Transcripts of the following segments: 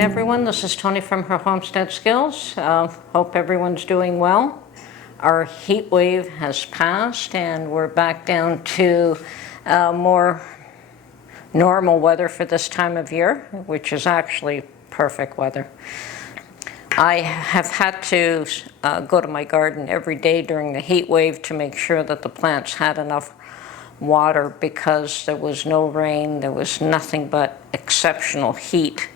afternoon, everyone. This is Tony from her Homestead Skills. Hope everyone's doing well. Our heat wave has passed and we're back down to more normal weather for this time of year, which is actually perfect weather. I have had to go to my garden every day during the heat wave to make sure that the plants had enough water because there was no rain, there was nothing but exceptional heat.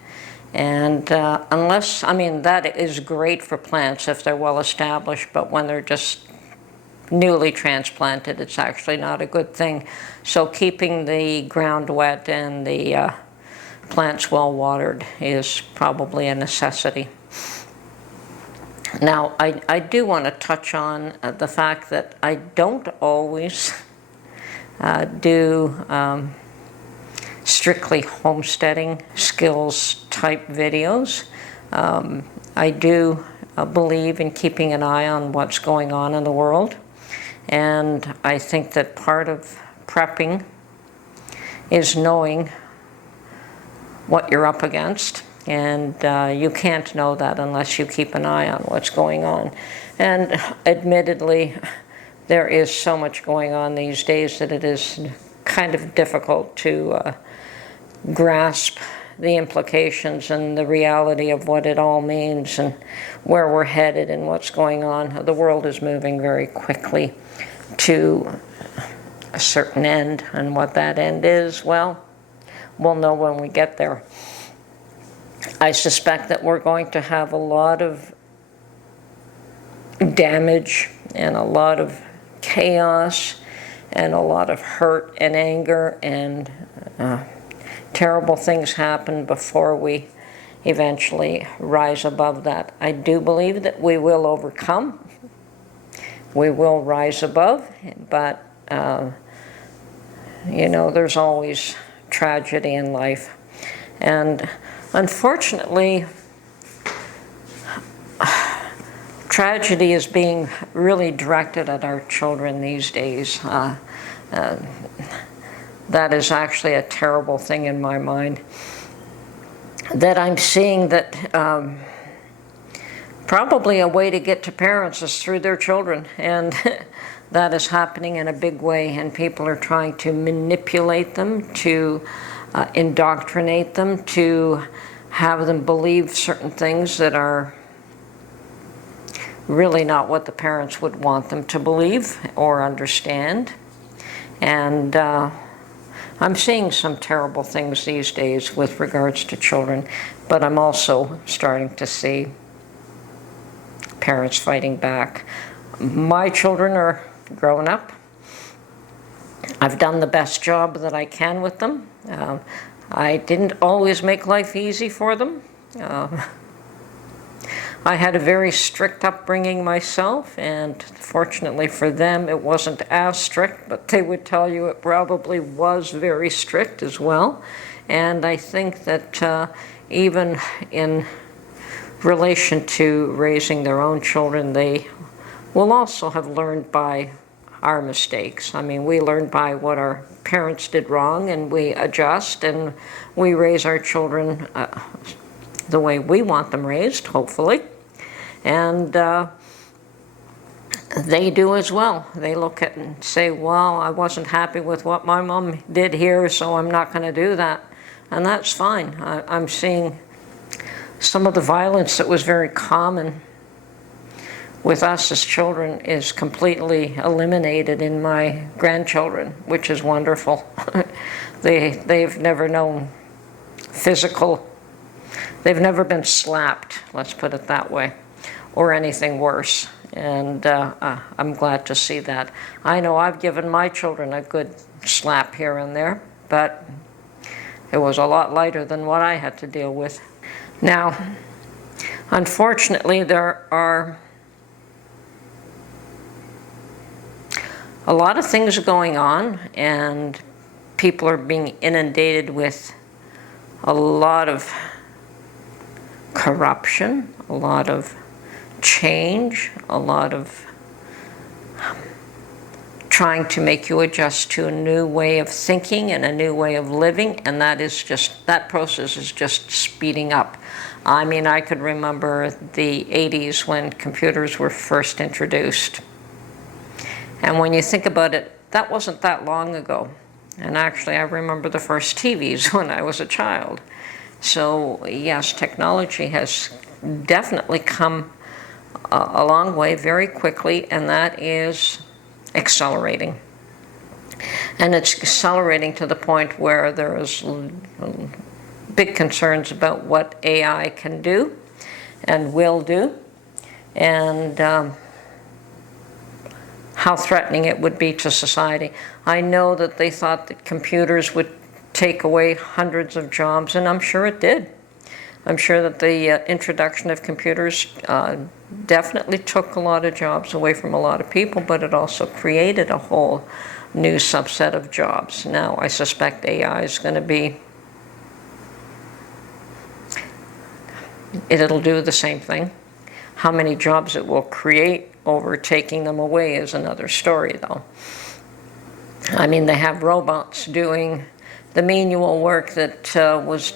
And that is great for plants if they're well established, but when they're just newly transplanted, it's actually not a good thing. So keeping the ground wet and the plants well watered is probably a necessity. Now, I do want to touch on the fact that I don't always do strictly homesteading skills type videos. I do believe in keeping an eye on what's going on in the world, and I think that part of prepping is knowing what you're up against, and you can't know that unless you keep an eye on what's going on. And admittedly, there is so much going on these days that it is kind of difficult to grasp the implications and the reality of what it all means and where we're headed and what's going on. The world is moving very quickly to a certain end, and what that end is, well, we'll know when we get there. I suspect that we're going to have a lot of damage and a lot of chaos and a lot of hurt and anger and terrible things happen before we eventually rise above that. I do believe that we will overcome. We will rise above, but there's always tragedy in life. And unfortunately, tragedy is being really directed at our children these days. That is actually a terrible thing in my mind. That I'm seeing that probably a way to get to parents is through their children, and that is happening in a big way, and people are trying to manipulate them, to indoctrinate them, to have them believe certain things that are really not what the parents would want them to believe or understand. And I'm seeing some terrible things these days with regards to children, but I'm also starting to see parents fighting back. My children are grown up. I've done the best job that I can with them. I didn't always make life easy for them. I had a very strict upbringing myself, and fortunately for them, it wasn't as strict, but they would tell you it probably was very strict as well. And I think that even in relation to raising their own children, they will also have learned by our mistakes. I mean, we learn by what our parents did wrong, and we adjust, and we raise our children the way we want them raised, hopefully. And they do as well. They look at it and say, well, I wasn't happy with what my mom did here, so I'm not going to do that. And that's fine. I'm seeing some of the violence that was very common with us as children is completely eliminated in my grandchildren, which is wonderful. They've never known physical, they've never been slapped, let's put it that way, or anything worse. And I'm glad to see that. I know I've given my children a good slap here and there, but it was a lot lighter than what I had to deal with. Now, unfortunately, there are a lot of things going on, and people are being inundated with a lot of corruption, a lot of change, a lot of trying to make you adjust to a new way of thinking and a new way of living, and that process is just speeding up. I mean, I could remember the 80s when computers were first introduced. And when you think about it, that wasn't that long ago. And actually, I remember the first TVs when I was a child. So yes, technology has definitely come a long way very quickly, and that is accelerating. And it's accelerating to the point where there is big concerns about what AI can do and will do, and how threatening it would be to society. I know that they thought that computers would take away hundreds of jobs, and I'm sure it did. I'm sure that the introduction of computers definitely took a lot of jobs away from a lot of people, but it also created a whole new subset of jobs. Now, I suspect AI is going to be, it'll do the same thing. How many jobs it will create over taking them away is another story, though. I mean, they have robots doing the manual work that was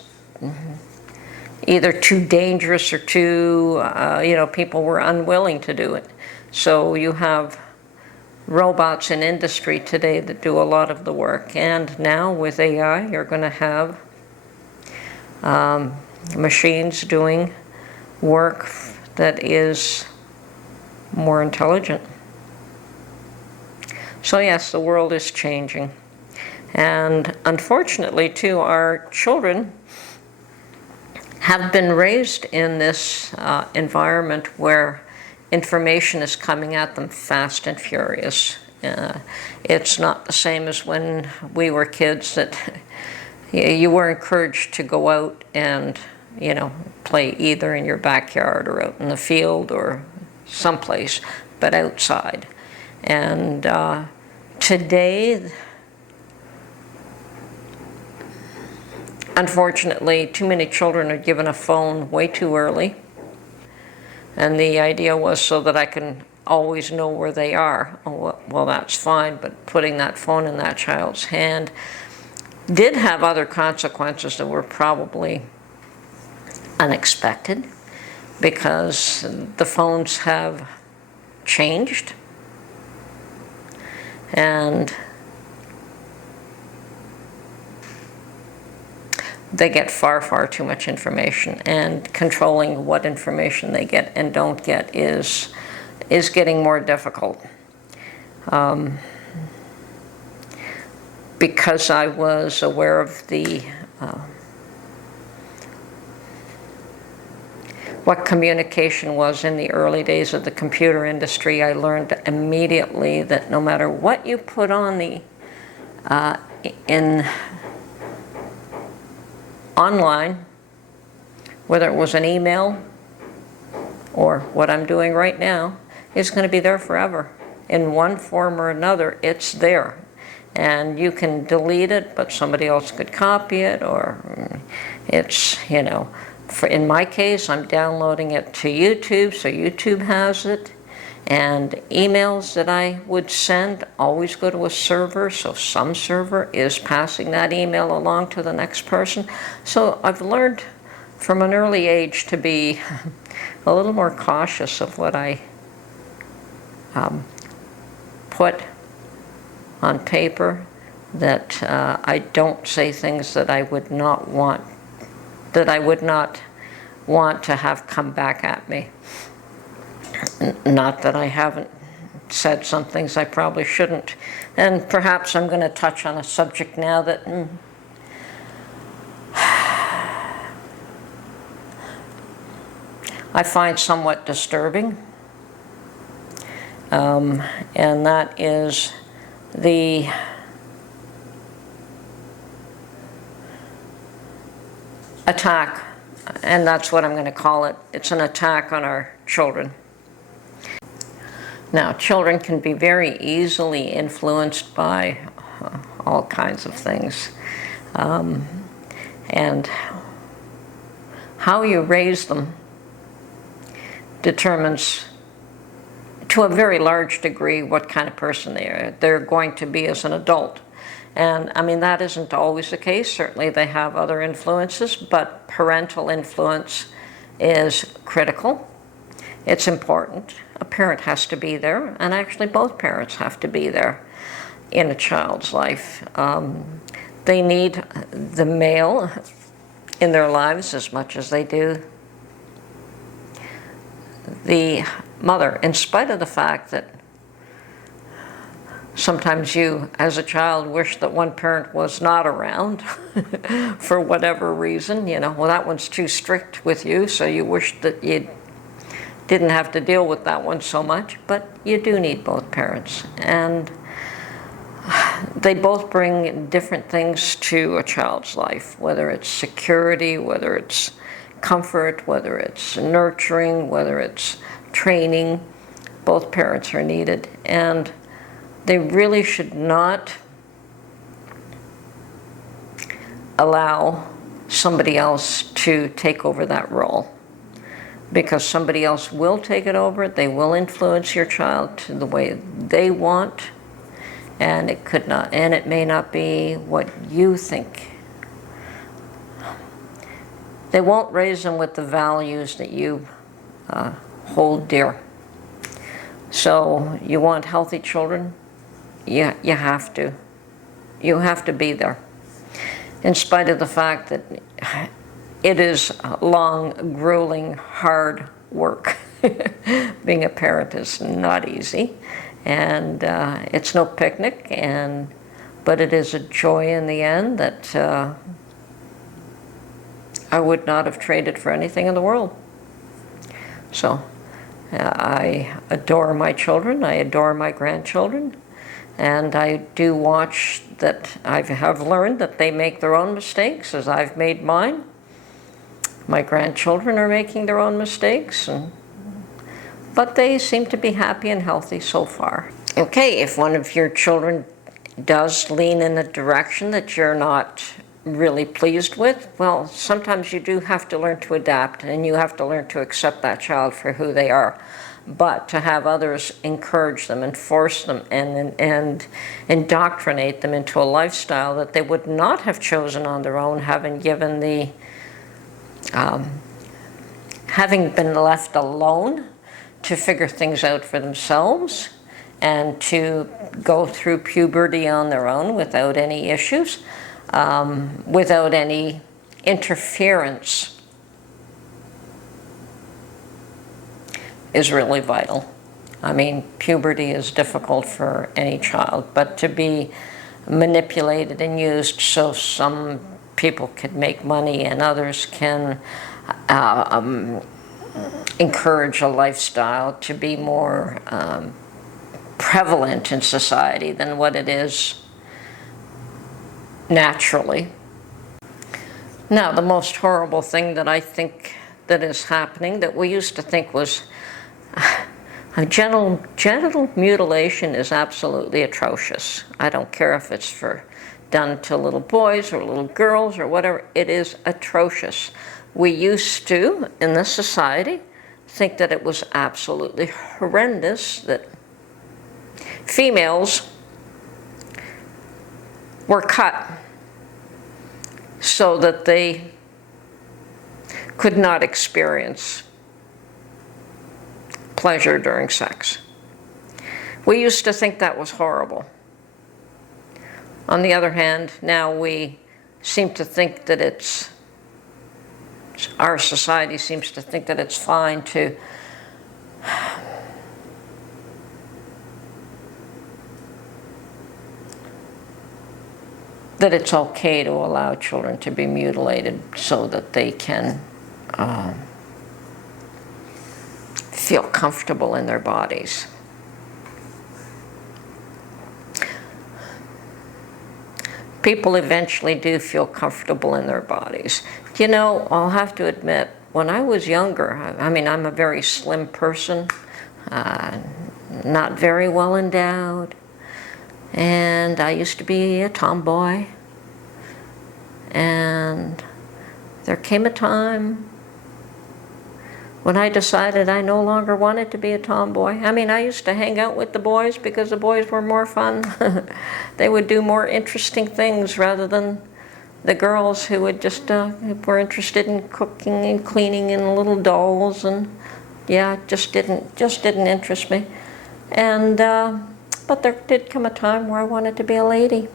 either too dangerous or too, people were unwilling to do it. So you have robots in industry today that do a lot of the work. And now with AI, you're going to have machines doing work that is more intelligent. So yes, the world is changing. And unfortunately, too, our children have been raised in this environment where information is coming at them fast and furious. It's not the same as when we were kids, that you were encouraged to go out and, play either in your backyard or out in the field or someplace, but outside. And today, unfortunately, too many children are given a phone way too early. And the idea was so that I can always know where they are. Oh, well, that's fine, but putting that phone in that child's hand did have other consequences that were probably unexpected, because the phones have changed. And they get far, far too much information, and controlling what information they get and don't get is getting more difficult. Because I was aware of the what communication was in the early days of the computer industry, I learned immediately that no matter what you put on the online, whether it was an email or what I'm doing right now, is going to be there forever. In one form or another, it's there. And you can delete it, but somebody else could copy it, or it's, in my case, I'm downloading it to YouTube, so YouTube has it. And emails that I would send always go to a server, so some server is passing that email along to the next person. So I've learned from an early age to be a little more cautious of what I put on paper, that I don't say things that I would not want to have come back at me. Not that I haven't said some things I probably shouldn't. And perhaps I'm going to touch on a subject now that I find somewhat disturbing. And that is the attack, and that's what I'm going to call it. It's an attack on our children. Now, children can be very easily influenced by all kinds of things. And how you raise them determines, to a very large degree, what kind of person they're going to be as an adult. And I mean, that isn't always the case. Certainly they have other influences, but parental influence is critical. It's important. A parent has to be there, and actually both parents have to be there in a child's life. They need the male in their lives as much as they do the mother, in spite of the fact that sometimes you, as a child, wish that one parent was not around for whatever reason. You know, well, that one's too strict with you, so you wish that you didn't have to deal with that one so much. But you do need both parents, and they both bring different things to a child's life, whether it's security, whether it's comfort, whether it's nurturing, whether it's training. Both parents are needed, and they really should not allow somebody else to take over that role, because somebody else will take it over. They will influence your child to the way they want, and it may not be what you think. They won't raise them with the values that you hold dear. So you want healthy children? You have to. You have to be there. In spite of the fact that it is long, grueling, hard work. Being a parent is not easy. And it's no picnic, but it is a joy in the end that I would not have traded for anything in the world. So I adore my children, I adore my grandchildren, and I do watch that. I have learned that they make their own mistakes as I've made mine. My grandchildren are making their own mistakes, but they seem to be happy and healthy so far. Okay, if one of your children does lean in a direction that you're not really pleased with, well, sometimes you do have to learn to adapt, and you have to learn to accept that child for who they are. But to have others encourage them and force them and indoctrinate them into a lifestyle that they would not have chosen on their own, having given the having been left alone to figure things out for themselves and to go through puberty on their own without any issues, without any interference, is really vital. I mean, puberty is difficult for any child, but to be manipulated and used so some people can make money and others can encourage a lifestyle to be more prevalent in society than what it is naturally. Now, the most horrible thing that I think that is happening, that we used to think was genital mutilation, is absolutely atrocious. I don't care if it's done to little boys or little girls or whatever. It is atrocious. We used to, in this society, think that it was absolutely horrendous that females were cut so that they could not experience pleasure during sex. We used to think that was horrible. On the other hand, now we seem to think that our society seems to think that it's fine to that it's okay to allow children to be mutilated so that they can feel comfortable in their bodies. People eventually do feel comfortable in their bodies. You know, I'll have to admit, when I was younger, I mean, I'm a very slim person, not very well endowed, and I used to be a tomboy. And there came a time when I decided I no longer wanted to be a tomboy. I mean, I used to hang out with the boys because the boys were more fun. They would do more interesting things rather than the girls who would just were interested in cooking and cleaning and little dolls, and yeah, just didn't interest me. And but there did come a time where I wanted to be a lady.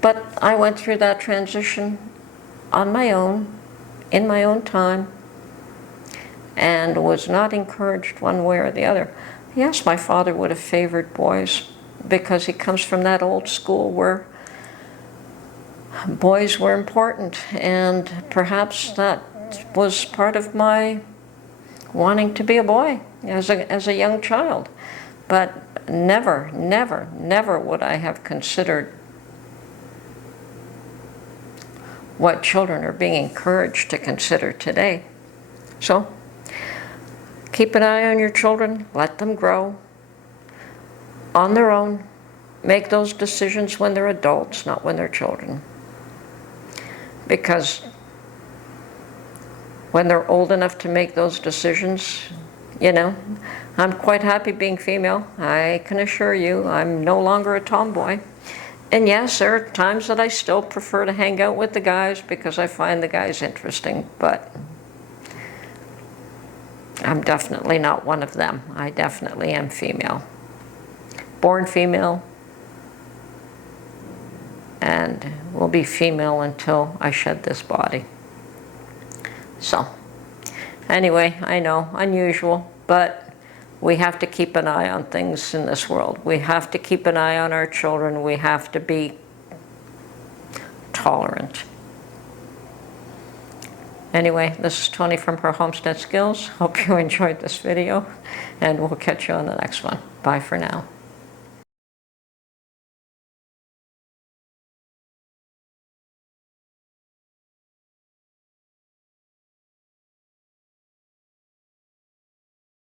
But I went through that transition on my own, in my own time, and was not encouraged one way or the other. Yes, my father would have favored boys because he comes from that old school where boys were important, and perhaps that was part of my wanting to be a boy as a young child. But never, never, never would I have considered what children are being encouraged to consider today. So, keep an eye on your children, let them grow on their own. Make those decisions when they're adults, not when they're children. Because when they're old enough to make those decisions, you know, I'm quite happy being female. I can assure you I'm no longer a tomboy. And yes, there are times that I still prefer to hang out with the guys because I find the guys interesting, but I'm definitely not one of them. I definitely am female. Born female, and will be female until I shed this body. So, anyway, I know, unusual, but we have to keep an eye on things in this world. We have to keep an eye on our children. We have to be tolerant. Anyway, this is Tony from Her Homestead Skills. Hope you enjoyed this video, and we'll catch you on the next one. Bye for now.